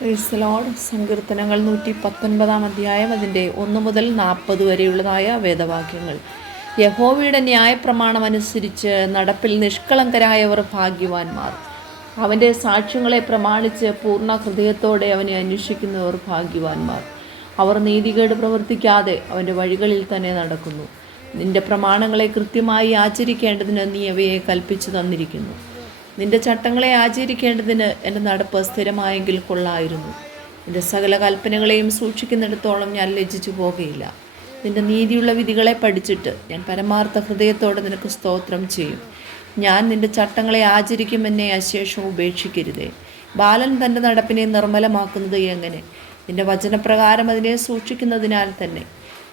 Praise the Lord. സങ്കീർത്തനങ്ങൾ 119 അധ്യായം അതിൻ്റെ 1 മുതൽ 40 വരെയുള്ളതായ വേദവാക്യങ്ങൾ. യഹോവയുടെ ന്യായപ്രമാണം അനുസരിച്ച് നടപ്പിൽ നിഷ്കളങ്കരായവർ ഭാഗ്യവാന്മാർ. അവൻ്റെ സാക്ഷ്യങ്ങളെ പ്രമാണിച്ച് പൂർണ്ണ ഹൃദയത്തോടെ അവനെ അന്വേഷിക്കുന്നവർ ഭാഗ്യവാന്മാർ. അവർ നീതികേട് പ്രവർത്തിക്കാതെ അവൻ്റെ വഴികളിൽ തന്നെ നടക്കുന്നു. നിന്റെ പ്രമാണങ്ങളെ കൃത്യമായി ആചരിക്കേണ്ടതിന് നീ അവയെ കൽപ്പിച്ചു തന്നിരിക്കുന്നു. നിന്റെ ചട്ടങ്ങളെ ആചരിക്കേണ്ടതിന് എൻ്റെ നടപ്പ് സ്ഥിരമായെങ്കിൽ കൊള്ളായിരുന്നു. നിന്റെ സകല കൽപ്പനകളെയും സൂക്ഷിക്കുന്നിടത്തോളം ഞാൻ ലജ്ജിച്ചു പോകുകയില്ല. നിന്റെ നീതിയുള്ള വിധികളെ പഠിച്ചിട്ട് ഞാൻ പരമാർത്ഥ ഹൃദയത്തോടെ നിനക്ക് സ്തോത്രം ചെയ്യും. ഞാൻ നിന്റെ ചട്ടങ്ങളെ ആചരിക്കും, എന്നെ അശേഷം ഉപേക്ഷിക്കരുതേ. ബാലൻ തൻ്റെ നടപ്പിനെ നിർമ്മലമാക്കുന്നത് എങ്ങനെ? നിന്റെ വചനപ്രകാരം അതിനെ സൂക്ഷിക്കുന്നതിനാൽ തന്നെ.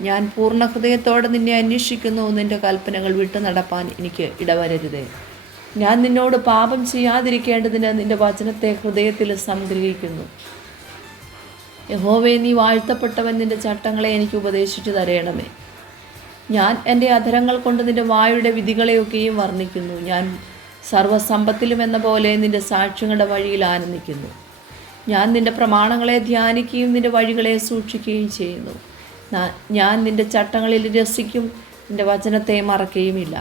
ഞാൻ പൂർണ്ണ ഹൃദയത്തോടെ നിന്നെ അന്വേഷിക്കുന്നു. നിന്റെ കൽപ്പനകൾ വിട്ടു നടപ്പാൻ എനിക്ക് ഇടവരരുതേ. ഞാൻ നിന്നോട് പാപം ചെയ്യാതിരിക്കേണ്ടതിന് നിന്റെ വചനത്തെ ഹൃദയത്തിൽ സംഗ്രഹിക്കുന്നു. യഹോവേ, നീ വാഴ്ത്തപ്പെട്ടവൻ. നിന്റെ ചട്ടങ്ങളെ എനിക്ക് ഉപദേശിച്ചു തരയണമേ. ഞാൻ എൻ്റെ അധരങ്ങൾ കൊണ്ട് നിന്റെ വായുടെ വിധികളെയൊക്കെയും വർണ്ണിക്കുന്നു. ഞാൻ സർവ്വസമ്പത്തിലും എന്ന പോലെ നിന്റെ സാക്ഷ്യങ്ങളുടെ വഴിയിൽ ആനന്ദിക്കുന്നു. ഞാൻ നിന്റെ പ്രമാണങ്ങളെ ധ്യാനിക്കുകയും നിന്റെ വഴികളെ സൂക്ഷിക്കുകയും ചെയ്യുന്നു. ഞാൻ നിന്റെ ചട്ടങ്ങളിൽ രസിക്കും, നിന്റെ വചനത്തെ മറക്കുകയുമില്ല.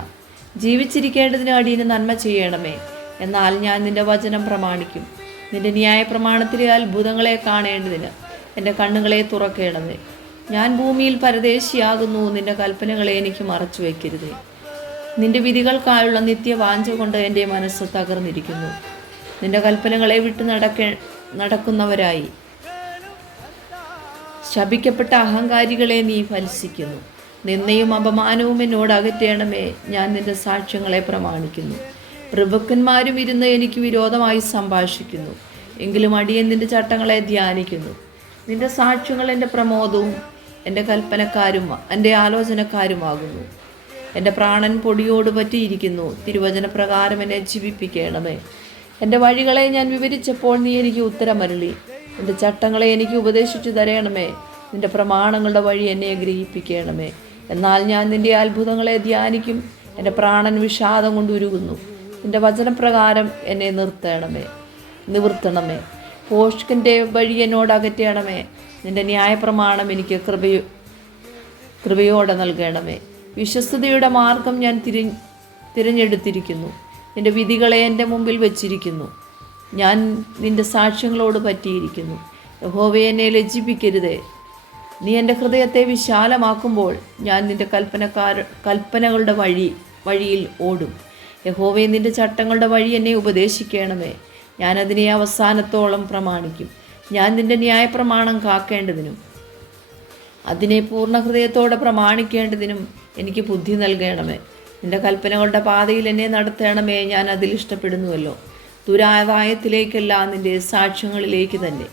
ജീവിച്ചിരിക്കേണ്ടതിന് അടിയന് നന്മ ചെയ്യണമേ, എന്നാൽ ഞാൻ നിന്റെ വചനം പ്രമാണിക്കും. നിന്റെ ന്യായ പ്രമാണത്തിലെ അത്ഭുതങ്ങളെ കാണേണ്ടതിന് എൻ്റെ കണ്ണുകളെ തുറക്കേണമേ. ഞാൻ ഭൂമിയിൽ പരദേശിയാകുന്നു. നിന്റെ കൽപ്പനകളെ എനിക്ക് മറച്ചു വയ്ക്കരുതേ. നിന്റെ വിധികൾക്കായുള്ള നിത്യവാഞ്ച കൊണ്ട് എൻ്റെ മനസ്സ് തകർന്നിരിക്കുന്നു. നിന്റെ കൽപ്പനകളെ വിട്ട് നടക്കുന്നവരായി ശപിക്കപ്പെട്ട അഹങ്കാരികളെ നീ ഫലിസിക്കുന്നു. നിന്ദയും അപമാനവും എന്നോട് അകറ്റേണമേ. ഞാൻ നിന്റെ സാക്ഷ്യങ്ങളെ പ്രമാണിക്കുന്നു. പ്രഭുക്കന്മാരും ഇരുന്ന് എനിക്ക് വിരോധമായി സംഭാഷിക്കുന്നു. എങ്കിലും അടിയൻ നിന്റെ ചട്ടങ്ങളെ ധ്യാനിക്കുന്നു. നിന്റെ സാക്ഷ്യങ്ങൾ എൻ്റെ പ്രമോദവും എൻ്റെ ആലോചനക്കാരുമാകുന്നു. എൻ്റെ പ്രാണൻ പൊടിയോട് പറ്റിയിരിക്കുന്നു. തിരുവചനപ്രകാരം എന്നെ ജീവിപ്പിക്കണമേ. എൻ്റെ വഴികളെ ഞാൻ വിവരിച്ചപ്പോൾ നീ എനിക്ക് ഉത്തരമരുളി. നിന്റെ ചട്ടങ്ങളെ എനിക്ക് ഉപദേശിച്ചു തരയണമേ. നിന്റെ പ്രമാണങ്ങളുടെ വഴി എന്നെ ഗ്രഹിപ്പിക്കണമേ. എന്നാൽ ഞാൻ നിന്റെ അത്ഭുതങ്ങളെ ധ്യാനിക്കും. എൻ്റെ പ്രാണൻ വിഷാദം കൊണ്ട് ഉരുകുന്നു. നിന്റെ വചനപ്രകാരം എന്നെ നിവർത്തണമേ. പോഷ്കൻ്റെ വഴി എന്നോട് അകറ്റണമേ. നിന്റെ ന്യായപ്രമാണം എനിക്ക് കൃപയോടെ നൽകണമേ. വിശ്വസ്തയുടെ മാർഗം ഞാൻ തിരഞ്ഞെടുത്തിരിക്കുന്നു. നിന്റെ വിധികളെ എൻ്റെ മുമ്പിൽ വച്ചിരിക്കുന്നു. ഞാൻ നിന്റെ സാക്ഷ്യങ്ങളോട് പറ്റിയിരിക്കുന്നു. യഹോവേ, എന്നെ ലജ്ജിപ്പിക്കരുതേ. നീ എൻ്റെ ഹൃദയത്തെ വിശാലമാക്കുമ്പോൾ ഞാൻ നിന്റെ കൽപ്പനകളുടെ വഴിയിൽ ഓടും. യഹോവേ, നിന്റെ ചട്ടങ്ങളുടെ വഴി എന്നെ ഉപദേശിക്കണമേ. ഞാൻ അതിനെ അവസാനത്തോളം പ്രമാണിക്കും. ഞാൻ നിന്റെ ന്യായപ്രമാണം കാക്കേണ്ടതിനും അതിനെ പൂർണ്ണ ഹൃദയത്തോടെ പ്രമാണിക്കേണ്ടതിനും എനിക്ക് ബുദ്ധി നൽകണമേ. നിന്റെ കൽപ്പനകളുടെ പാതയിൽ എന്നെ നടത്തണമേ. ഞാൻ അതിൽ ഇഷ്ടപ്പെടുന്നുവല്ലോ. ദുരാദായത്തിലേക്കല്ല, നിന്റെ സാക്ഷ്യങ്ങളിലേക്ക് തന്നെ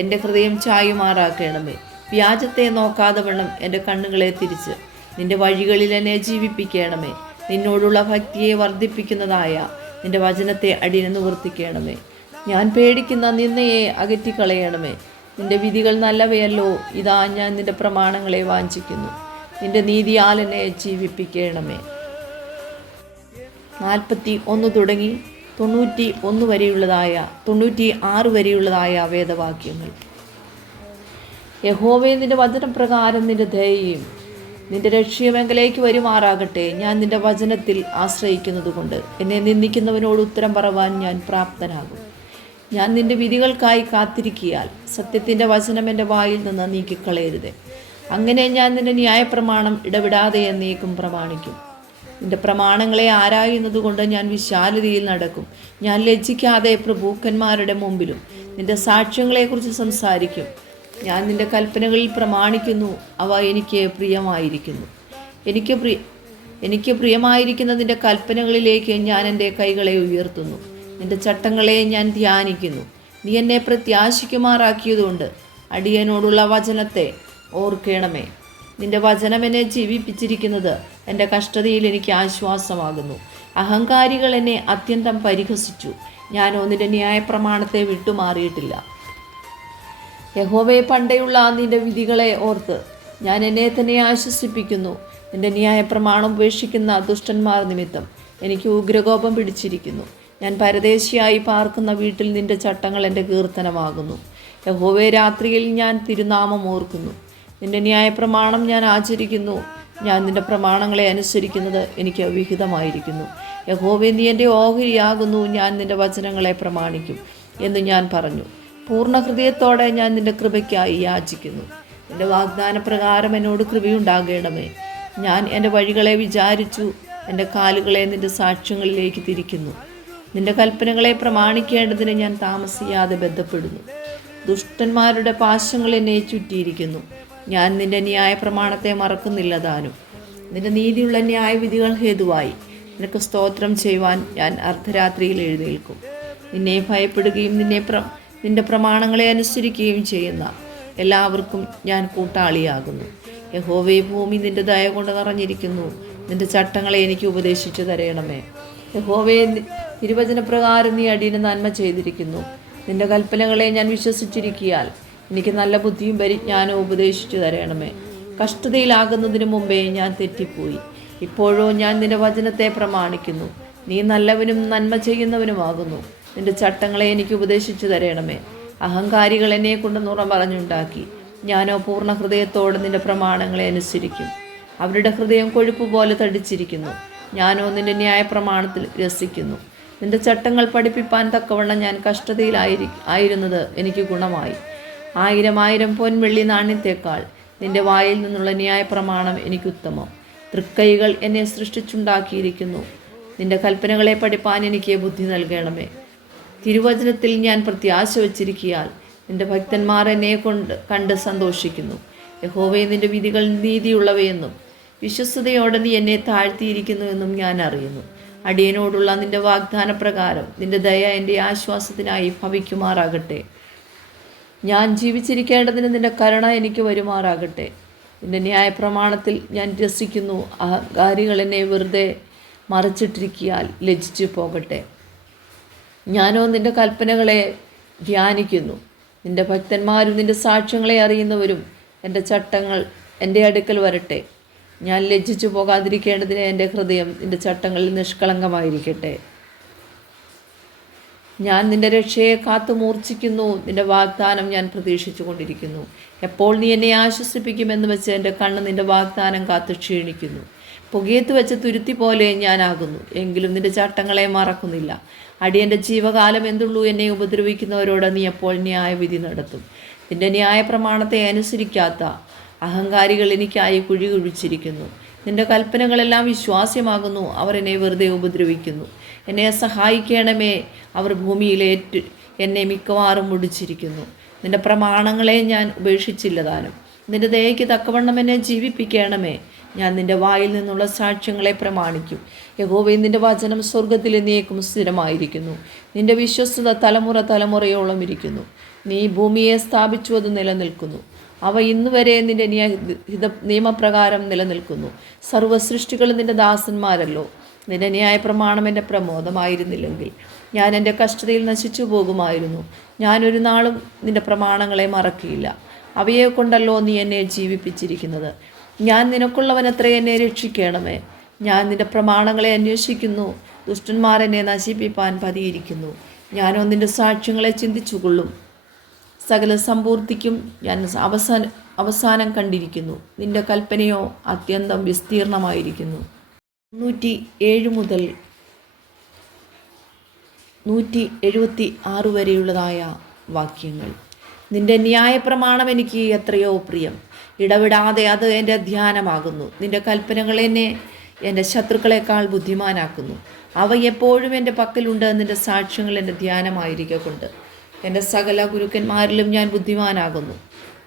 എൻ്റെ ഹൃദയം ചായുമാറാക്കണമേ. വ്യാജത്തെ നോക്കാതെ വണ്ണം എൻ്റെ കണ്ണുകളെ തിരിച്ച് നിന്റെ വഴികളിൽ എന്നെ ജീവിപ്പിക്കണമേ. നിന്നോടുള്ള ഭക്തിയെ വർദ്ധിപ്പിക്കുന്നതായ നിന്റെ വചനത്തെ അടിയന് നിവർത്തിക്കണമേ. ഞാൻ പേടിക്കുന്ന നിന്ദയെ അകറ്റിക്കളയണമേ. നിന്റെ വിധികൾ നല്ലവയല്ലോ. ഇതാ, ഞാൻ നിന്റെ പ്രമാണങ്ങളെ വാഞ്ചിക്കുന്നു. നിന്റെ നീതിയാൽ എന്നെ ജീവിപ്പിക്കണമേ. 41 തുടങ്ങി 96 വരെയുള്ളതായ വേദവാക്യങ്ങൾ. യഹോവേ, നിന്റെ വചനപ്രകാരം നിന്റെ ദയയും നിന്റെ രക്ഷയുമെങ്കിലേക്ക് വരുമാറാകട്ടെ. ഞാൻ നിന്റെ വചനത്തിൽ ആശ്രയിക്കുന്നത് കൊണ്ട് എന്നെ നിന്ദിക്കുന്നവനോട് ഉത്തരം പറവാൻ ഞാൻ പ്രാപ്തനാകും. ഞാൻ നിന്റെ വിധികൾക്കായി കാത്തിരിക്കിയാൽ സത്യത്തിൻ്റെ വചനം എൻ്റെ വായിൽ നിന്ന് നീക്കിക്കളയരുതേ. അങ്ങനെ ഞാൻ നിന്റെ ന്യായപ്രമാണം ഇടവിടാതെ എന്നേക്കും പ്രമാണിക്കും. നിന്റെ പ്രമാണങ്ങളെ ആരായുന്നത് കൊണ്ട് ഞാൻ വിശാലതയിൽ നടക്കും. ഞാൻ ലജ്ജിക്കാതെ പ്രഭുക്കന്മാരുടെ മുമ്പിലും നിന്റെ സാക്ഷ്യങ്ങളെക്കുറിച്ച് സംസാരിക്കും. ഞാൻ നിന്റെ കൽപ്പനകളിൽ പ്രമാണിക്കുന്നു. അവ എനിക്ക് പ്രിയമായിരിക്കുന്നു. എനിക്ക് പ്രിയമായിരിക്കുന്ന നിന്റെ കൽപ്പനകളിലേക്ക് ഞാൻ എൻ്റെ കൈകളെ ഉയർത്തുന്നു. നിന്റെ ചട്ടങ്ങളെ ഞാൻ ധ്യാനിക്കുന്നു. നീ എന്നെ പ്രത്യാശിക്കുമാറാക്കിയതുകൊണ്ട് അടിയനോടുള്ള വചനത്തെ ഓർക്കണമേ. നിന്റെ വചനം എന്നെ ജീവിപ്പിച്ചിരിക്കുന്നത് എൻ്റെ കഷ്ടതയിൽ എനിക്ക് ആശ്വാസമാകുന്നു. അഹങ്കാരികൾ എന്നെ അത്യന്തം പരിഹസിച്ചു. ഞാനോ നിന്റെ ന്യായപ്രമാണത്തെ വിട്ടുമാറിയിട്ടില്ല. യഹോവേ, പണ്ടേയുള്ള നിന്റെ വിധികളെ ഓർത്ത് ഞാൻ എന്നെ തന്നെ ആശ്വസിപ്പിക്കുന്നു. നിന്റെ ന്യായപ്രമാണം ഉപേക്ഷിക്കുന്ന ദുഷ്ടന്മാർ നിമിത്തം എനിക്ക് ഉഗ്രകോപം പിടിച്ചിരിക്കുന്നു. ഞാൻ പരദേശിയായി പാർക്കുന്ന വീട്ടിൽ നിന്റെ ചട്ടങ്ങൾ എൻ്റെ കീർത്തനമാകുന്നു. യഹോവേ, രാത്രിയിൽ ഞാൻ തിരുനാമം ഓർക്കുന്നു. നിന്റെ ന്യായപ്രമാണം ഞാൻ ആചരിക്കുന്നു. ഞാൻ നിന്റെ പ്രമാണങ്ങളെ അനുസരിക്കുന്നത് എനിക്ക് വിഹിതമായിരിക്കുന്നു. യഹോവേ, നീ എൻ്റെ ഓഹരിയാകുന്നു. ഞാൻ നിന്റെ വചനങ്ങളെ പ്രമാണിക്കും എന്ന് ഞാൻ പറഞ്ഞു. പൂർണ്ണ ഹൃദയത്തോടെ ഞാൻ നിന്റെ കൃപയ്ക്കായി യാചിക്കുന്നു. നിന്റെ വാഗ്ദാനപ്രകാരം എന്നോട് കൃപയുണ്ടാകണമേ. ഞാൻ എൻ്റെ വഴികളെ വിചാരിച്ചു. എൻ്റെ കാലുകളെ നിന്റെ സാക്ഷ്യങ്ങളിലേക്ക് തിരിക്കുന്നു. നിന്റെ കൽപ്പനകളെ പ്രമാണിക്കേണ്ടതിന് ഞാൻ താമസിയാതെ ബന്ധപ്പെടുന്നു. ദുഷ്ടന്മാരുടെ പാശങ്ങൾ എന്നെ ചുറ്റിയിരിക്കുന്നു. ഞാൻ നിന്റെ ന്യായ പ്രമാണത്തെ മറക്കുന്നില്ല താനും. നിന്റെ നീതിയുള്ള ന്യായവിധികൾ ഹേതുവായി നിനക്ക് സ്തോത്രം ചെയ്യുവാൻ ഞാൻ അർദ്ധരാത്രിയിൽ എഴുന്നേൽക്കും. നിന്നെ ഭയപ്പെടുകയും നിന്റെ പ്രമാണങ്ങളെ അനുസരിക്കുകയും ചെയ്യുന്ന എല്ലാവർക്കും ഞാൻ കൂട്ടാളിയാകുന്നു. യഹോവേ, ഭൂമി നിന്റെ ദയ കൊണ്ട് നിറഞ്ഞിരിക്കുന്നു. നിന്റെ ചട്ടങ്ങളെ എനിക്ക് ഉപദേശിച്ചു തരയണമേ. യഹോവേ, തിരുവചനപ്രകാരം നീ അടിയന് നന്മ ചെയ്തിരിക്കുന്നു. നിന്റെ കൽപ്പനകളെ ഞാൻ വിശ്വസിച്ചിരിക്കിയാൽ എനിക്ക് നല്ല ബുദ്ധിയും പരിജ്ഞാനവും ഉപദേശിച്ചു തരയണമേ. കഷ്ടതയിലാകുന്നതിന് മുമ്പേ ഞാൻ തെറ്റിപ്പോയി. ഇപ്പോഴോ ഞാൻ നിന്റെ വചനത്തെ പ്രമാണിക്കുന്നു. നീ നല്ലവനും നന്മ ചെയ്യുന്നവനുമാകുന്നു. നിന്റെ ചട്ടങ്ങളെ എനിക്ക് ഉപദേശിച്ചു തരയണമേ. അഹങ്കാരികൾ എന്നെ കൊണ്ട് നുറ പറഞ്ഞുണ്ടാക്കി. ഞാനോ പൂർണ്ണ ഹൃദയത്തോടെ നിന്റെ പ്രമാണങ്ങളെ അനുസരിക്കും. അവരുടെ ഹൃദയം കൊഴുപ്പ് പോലെ തടിച്ചിരിക്കുന്നു. ഞാനോ നിന്റെ ന്യായപ്രമാണത്തിൽ രസിക്കുന്നു. നിന്റെ ചട്ടങ്ങൾ പഠിപ്പിപ്പാൻ തക്കവണ്ണം ഞാൻ കഷ്ടതയിലായിരുന്നത് എനിക്ക് ഗുണമായി. 1000 പൊൻവെള്ളി നാണ്യത്തേക്കാൾ നിന്റെ വായിൽ നിന്നുള്ള ന്യായപ്രമാണം എനിക്കുത്തമം. തൃക്കൈകൾ എന്നെ സൃഷ്ടിച്ചുണ്ടാക്കിയിരിക്കുന്നു. നിന്റെ കൽപ്പനകളെ പഠിപ്പാൻ എനിക്ക് ബുദ്ധി നൽകണമേ. തിരുവചനത്തിൽ ഞാൻ പ്രത്യാശ വച്ചിരിക്കിയാൽ നിന്റെ ഭക്തന്മാർ എന്നെ കണ്ട് സന്തോഷിക്കുന്നു. യഹോവേ, നിന്റെ വിധികൾ നീതിയുള്ളവയെന്നും വിശ്വസ്തയോടെ നീ എന്നെ താഴ്ത്തിയിരിക്കുന്നുവെന്നും ഞാൻ അറിയുന്നു. അടിയനോടുള്ള നിന്റെ വാഗ്ദാനപ്രകാരം നിന്റെ ദയ എൻ്റെ ആശ്വാസത്തിനായി ഭവിക്കുമാറാകട്ടെ. ഞാൻ ജീവിച്ചിരിക്കേണ്ടതിന് നിന്റെ കരുണ എനിക്ക് വരുമാറാകട്ടെ. നിന്റെ ന്യായപ്രമാണത്തിൽ ഞാൻ രസിക്കുന്നു. അഹങ്കാരികൾ എന്നെ വെറുതെ മറിച്ചിട്ടിരിക്കിയാൽ ലജ്ജിച്ചു പോകട്ടെ. ഞാനോ നിന്റെ കൽപ്പനകളെ ധ്യാനിക്കുന്നു. നിന്റെ ഭക്തന്മാരും നിന്റെ സാക്ഷ്യങ്ങളെ അറിയുന്നവരും എൻ്റെ ചട്ടങ്ങൾ എൻ്റെ അടുക്കൽ വരട്ടെ. ഞാൻ ലജ്ജിച്ചു പോകാതിരിക്കേണ്ടതിന് എൻ്റെ ഹൃദയം നിന്റെ ചട്ടങ്ങളിൽ നിഷ്കളങ്കമായിരിക്കട്ടെ. ഞാൻ നിന്റെ രക്ഷയെ കാത്തു മൂർച്ഛിക്കുന്നു. നിന്റെ വാഗ്ദാനം ഞാൻ പ്രതീക്ഷിച്ചു കൊണ്ടിരിക്കുന്നു. എപ്പോൾ നീ എന്നെ ആശ്വസിപ്പിക്കുമെന്ന് വെച്ച് എൻ്റെ കണ്ണ് നിന്റെ വാഗ്ദാനം കാത്തു ക്ഷീണിക്കുന്നു. പുകയത്ത് വെച്ച് തുരുത്തി പോലെ ഞാനാകുന്നു, എങ്കിലും നിന്റെ ചട്ടങ്ങളെ മറക്കുന്നില്ല. അടിയൻ്റെ ജീവകാലം എന്തുള്ളൂ? എന്നെ ഉപദ്രവിക്കുന്നവരോട് നീ എപ്പോൾ ന്യായവിധി നടത്തും? നിന്റെ ന്യായപ്രമാണത്തെ അനുസരിക്കാത്ത അഹങ്കാരികൾ എനിക്കായി കുഴി കുഴിച്ചിരിക്കുന്നു. നിന്റെ കൽപ്പനകളെല്ലാം വിശ്വാസ്യമാകുന്നു. അവർ എന്നെ വെറുതെ ഉപദ്രവിക്കുന്നു. എന്നെ സഹായിക്കണമേ. അവർ ഭൂമിയിലേറ്റ് എന്നെ മിക്കവാറും മുടിച്ചിരിക്കുന്നു. നിന്റെ പ്രമാണങ്ങളെ ഞാൻ ഉപേക്ഷിച്ചില്ല താനും. നിന്റെ ദയയ്ക്ക് തക്കവണ്ണം എന്നെ ജീവിപ്പിക്കണമേ. ഞാൻ നിന്റെ വായിൽ നിന്നുള്ള സാക്ഷ്യങ്ങളെ പ്രമാണിക്കും. യഹോവേ, നിന്റെ വചനം സ്വർഗത്തിൽ എന്നേക്കും സ്ഥിരമായിരിക്കുന്നു. നിന്റെ വിശ്വസ്തത തലമുറ തലമുറയോളം ഇരിക്കുന്നു. നീ ഭൂമിയെ സ്ഥാപിച്ചു, അത് നിലനിൽക്കുന്നു. അവ ഇന്നുവരെ നിന്റെ നിയമപ്രകാരം നിലനിൽക്കുന്നു. സർവ്വസൃഷ്ടികളും നിന്റെ ദാസന്മാരല്ലോ. നിന്റെ ന്യായപ്രമാണം എൻ്റെ പ്രമോദമായിരുന്നില്ലെങ്കിൽ ഞാൻ എൻ്റെ കഷ്ടതയിൽ നശിച്ചു പോകുമായിരുന്നു. ഞാനൊരു നാളും നിന്റെ പ്രമാണങ്ങളെ മറക്കില്ല. അവയെ കൊണ്ടല്ലോ നീ എന്നെ ജീവിപ്പിച്ചിരിക്കുന്നത്. ഞാൻ നിനക്കുള്ളവനത്രേ, എന്നെ രക്ഷിക്കണമേ. ഞാൻ നിന്റെ പ്രമാണങ്ങളെ അന്വേഷിക്കുന്നു. ദുഷ്ടന്മാർ എന്നെ നശിപ്പിപ്പാൻ പതിയിരിക്കുന്നു. ഞാനോ നിന്റെ സാക്ഷ്യങ്ങളെ ചിന്തിച്ചുകൊള്ളും. സകല സമ്പൂർത്തിക്കും ഞാൻ അവസാനം കണ്ടിരിക്കുന്നു. നിന്റെ കൽപ്പനയോ അത്യന്തം വിസ്തീർണമായിരിക്കുന്നു. 107 മുതൽ 176 വരെയുള്ളതായ വാക്യങ്ങൾ. നിന്റെ ന്യായപ്രമാണം എനിക്ക് എത്രയോ പ്രിയം. ഇടവിടാതെ അത് എൻ്റെ ധ്യാനമാകുന്നു. നിന്റെ കൽപ്പനകൾ എന്നെ എൻ്റെ ശത്രുക്കളെക്കാൾ ബുദ്ധിമാനാക്കുന്നു. അവ എപ്പോഴും എൻ്റെ പക്കലുണ്ട്. നിന്റെ സാക്ഷ്യങ്ങൾ എൻ്റെ ധ്യാനമായിരിക്കൊണ്ട് എൻ്റെ സകല ഗുരുക്കന്മാരിലും ഞാൻ ബുദ്ധിമാനാകുന്നു.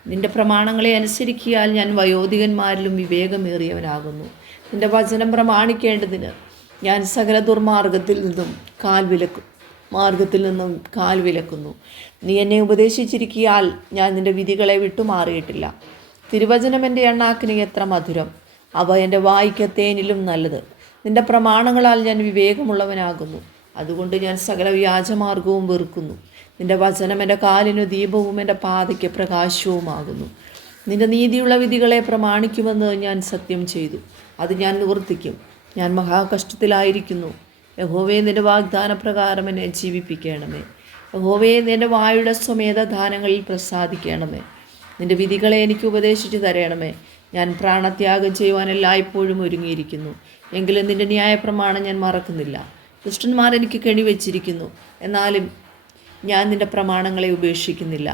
നിന്റെ പ്രമാണങ്ങളെ അനുസരിക്കിയാൽ ഞാൻ വയോധികന്മാരിലും വിവേകമേറിയവനാകുന്നു. നിന്റെ വചനം പ്രമാണിക്കേണ്ടതിന് ഞാൻ സകല ദുർമാർഗത്തിൽ നിന്നും കാൽ വിലക്കുന്നു. നീ എന്നെ ഉപദേശിച്ചിരിക്കിയാൽ ഞാൻ നിന്റെ വിധികളെ വിട്ടുമാറിയിട്ടില്ല. തിരുവചനം എൻ്റെ എണ്ണാക്കിന് എത്ര മധുരം! അവ എൻ്റെ വായ്ക്ക് തേനിലും നല്ലത്. നിന്റെ പ്രമാണങ്ങളാൽ ഞാൻ വിവേകമുള്ളവനാകുന്നു. അതുകൊണ്ട് ഞാൻ സകല വ്യാജമാർഗവും വെറുക്കുന്നു. നിന്റെ വചനം എൻ്റെ കാലിനു ദീപവും എൻ്റെ പാതയ്ക്ക് പ്രകാശവുമാകുന്നു. നിന്റെ നീതിയുള്ള വിധികളെ പ്രമാണിക്കുമെന്ന് ഞാൻ സത്യം ചെയ്തു. അത് ഞാൻ നിവർത്തിക്കും. ഞാൻ മഹാകഷ്ടത്തിലായിരിക്കുന്നു. യഹോവേ, നിൻ്റെ വാഗ്ദാന പ്രകാരം എന്നെ ജീവിപ്പിക്കണമേ. യഹോവേ, നിൻ്റെ വായുടെ സ്വമേധ ദാനങ്ങളിൽ പ്രസാദിക്കണമേ. നിൻ്റെ വിധികളെ എനിക്ക് ഉപദേശിച്ചു തരണമേ. ഞാൻ പ്രാണത്യാഗം ചെയ്യുവാൻ എല്ലായ്പ്പോഴും ഒരുങ്ങിയിരിക്കുന്നു. എങ്കിലും നിൻ്റെ ന്യായപ്രമാണം ഞാൻ മറക്കുന്നില്ല. ദുഷ്ടന്മാർ എനിക്ക് കെണിവെച്ചിരിക്കുന്നു, എന്നാലും ഞാൻ നിൻ്റെ പ്രമാണങ്ങളെ ഉപേക്ഷിക്കുന്നില്ല.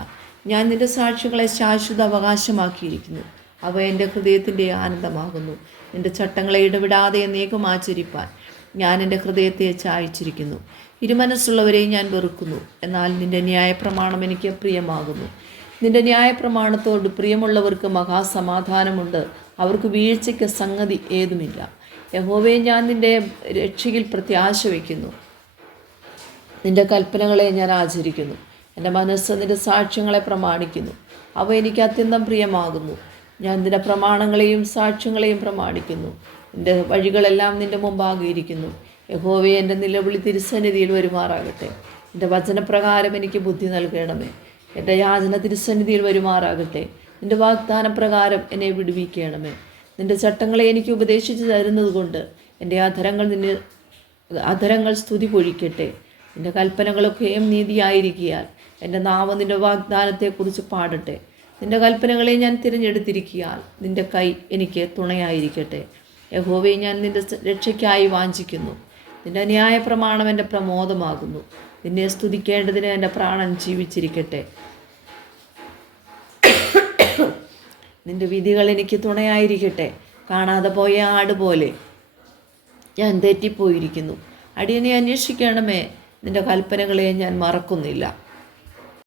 ഞാൻ നിൻ്റെ സാക്ഷികളെ ശാശ്വത അവകാശമാക്കിയിരിക്കുന്നു. അവ എൻ്റെ ഹൃദയത്തിൻ്റെ ആനന്ദമാകുന്നു. നിൻ്റെ ചട്ടങ്ങളെ ഇടവിടാതെ എന്നേക്കും ആചരിപ്പാൻ ഞാൻ എൻ്റെ ഹൃദയത്തെ ചായച്ചിരിക്കുന്നു. ഇരുമനസ്സുള്ളവരെ ഞാൻ വെറുക്കുന്നു, എന്നാൽ നിൻ്റെ ന്യായപ്രമാണം എനിക്ക് പ്രിയമാകുന്നു. നിൻ്റെ ന്യായപ്രമാണത്തോട് പ്രിയമുള്ളവർക്ക് മഹാസമാധാനമുണ്ട്. അവർക്ക് വീഴ്ചയ്ക്ക് സംഗതി ഏതുമില്ല. യഹോവേ, ഞാൻ നിൻ്റെ രക്ഷയിൽ പ്രത്യാശ വയ്ക്കുന്നു. നിൻ്റെ കൽപ്പനകളെ ഞാൻ ആചരിക്കുന്നു. എൻ്റെ മനസ്സ് നിൻ്റെ സാക്ഷ്യങ്ങളെ പ്രമാണിക്കുന്നു. അവ എനിക്ക് അത്യന്തം പ്രിയമാകുന്നു. ഞാൻ നിൻ്റെ പ്രമാണങ്ങളെയും സാക്ഷ്യങ്ങളെയും പ്രമാണിക്കുന്നു. എൻ്റെ വഴികളെല്ലാം നിൻ്റെ മുമ്പാകെ ഇരിക്കുന്നു. യഹോവേ, എൻ്റെ നിലവിളി തിരുസന്നിധിയിൽ വരുമാറാകട്ടെ. എൻ്റെ വചനപ്രകാരം എനിക്ക് ബുദ്ധി നൽകണമേ. എൻ്റെ യാചന തിരുസന്നിധിയിൽ വരുമാറാകട്ടെ. നിൻ്റെ വാഗ്ദാനപ്രകാരം എന്നെ വിടുവിക്കണമേ. നിൻ്റെ ചട്ടങ്ങളെ എനിക്ക് ഉപദേശിച്ചു തരുന്നത് കൊണ്ട് എൻ്റെ അധരങ്ങൾ സ്തുതി പൊഴിക്കട്ടെ. നിൻ്റെ കൽപ്പനകളൊക്കെയും നീതിയായിരിക്കിയാൽ എൻ്റെ നാവ് നിൻ്റെ വാഗ്ദാനത്തെക്കുറിച്ച് പാടട്ടെ. നിൻ്റെ കൽപ്പനകളെ ഞാൻ തിരഞ്ഞെടുത്തിരിക്കിയാൽ നിൻ്റെ കൈ എനിക്ക് തുണയായിരിക്കട്ടെ. യഹോവേ, ഞാൻ നിൻ്റെ രക്ഷയ്ക്കായി വാഞ്ചിക്കുന്നു. നിൻ്റെ ന്യായപ്രമാണം എൻ്റെ പ്രമോദമാകുന്നു. നിന്നെ സ്തുതിക്കേണ്ടതിന് എൻ്റെ പ്രാണൻ ജീവിച്ചിരിക്കട്ടെ. നിൻ്റെ വിധികൾ എനിക്ക് തുണയായിരിക്കട്ടെ. കാണാതെ പോയ ആട് പോലെ ഞാൻ തെറ്റിപ്പോയിരിക്കുന്നു. അടിയനെ അന്വേഷിക്കണമേ. നിൻ്റെ കൽപ്പനകളെ ഞാൻ മറക്കുന്നില്ല.